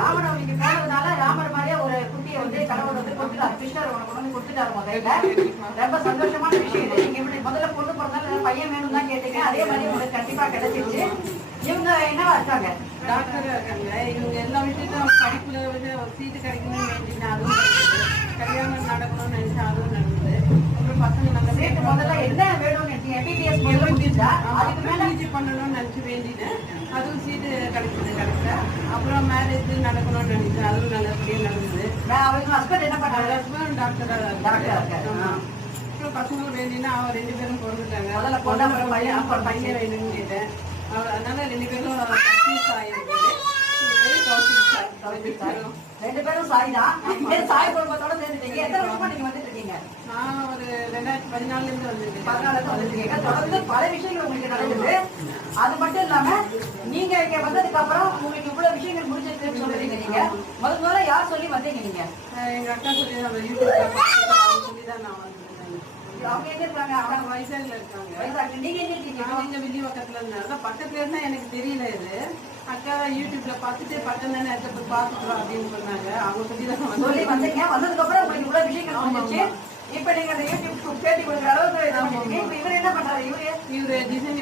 ராமநவமிக்கு போனதுனால ராமர் மாதிரியே ஒரு குட்டியை வந்து கடவுள் வந்து கொடுத்துட்டாரு. கிருஷ்ணர் உனக்கு வந்து கொடுத்துட்டாரு முதல்ல. ரொம்ப சந்தோஷமான விஷயம் இது. நீங்க எப்படி முதல்ல பொண்ணு பிறந்தாலும் பையன் வேணும் தான் கேட்டீங்க. அதே மாதிரி உங்களுக்கு கண்டிப்பா கிடைச்சிருச்சு. இவங்க என்னவா இருக்காங்க? டாக்டரா இருக்காங்க. இவங்க எல்லா விஷயத்தையும் படிப்புல வந்து ஒரு சீட்டு கிடைக்கணும்னு வேண்டினா அதுவும் கல்யாணம் நடக்கணும்னு நினைச்சா அதுவும் நடந்தது. அப்புறம் பசங்க நம்ம சீட்டு முதல்ல என்ன வேணும்னு நினைச்சீங்க? எம்பிபிஎஸ் அதுக்கு மேல பிஜி பண்ணணும்னு நினைச்சு வேண்டினேன். அதுவும் சீட்டு கிடைச்சது கரெக்டா. அப்புறம் மேரேஜ் நடக்கணும்னு நினைச்சேன். அதுவும் நல்லபடியா நடந்தது. அவங்க ஹஸ்பண்ட் என்ன பண்ணாங்க? ஹஸ்பண்ட் டாக்டரா இருக்காரு. அப்புறம் பசங்களும் வேண்டினா அவன் 2 பேரும் பிறந்துட்டாங்க. முதல்ல பொண்ணு அப்புறம் பையன். அப்புறம் பையன் வேணும்னு கேட்டேன். அதனால 2 பேரும் கன்ஃபியூஸ் ஆயிருக்காரு. 2 பேரும் சாய்தான். சாய் குடும்பத்தோட சேர்ந்துட்டீங்க. எத்தனை வருஷமா நீங்க வந்துட்டு இருக்கீங்க? நான் ஒரு 2014 இருந்து வந்திருக்கேன். 14 வந்துருக்கீங்க. தொடர்ந்து பல விஷயங்கள் உங்களுக்கு நடக்குது. அது மட்டும் இல்லாம நீங்க இங்க வந்ததுக்கு அப்புறம் உங்களுக்கு இவ்வளவு விஷயங்கள் முடிஞ்சிருக்குன்னு சொல்றீங்க. நீங்க முதல்ல யார் சொல்லி வந்தீங்க? நீங்க எங்க அக்கா சொல்லி நம்ம யூடியூப்ல சொல்லிதான் நான் வந்திருக்கேன். அவங்க எங்க இருக்காங்க? அவங்க வைசாக்ல இருக்காங்க. நீங்க எங்க இருக்கீங்க? நீங்க வில்லி பக்கத்துல இருந்தாங்க. பக்கத்துல இருந்தா எனக்கு தெரியல. இது அக்கா யூடியூப்ல பார்த்துட்டு பக்கம் தானே எடுத்து பார்த்துக்கிறோம் அப்படின்னு சொன்னாங்க. அவங்க சொல்லிதான் சொல்லி வந்தீங்க. வந்ததுக்கு அப்புறம் உங்களுக்கு இவ்வளவு விஷயங்கள் முடிஞ்சிருச்சு. இப்ப நீங்க அந்த யூடியூப் பேட்டி கொடுக்குற அளவுக்கு இவர் என்ன பண்றாரு? இவரு டிசைன்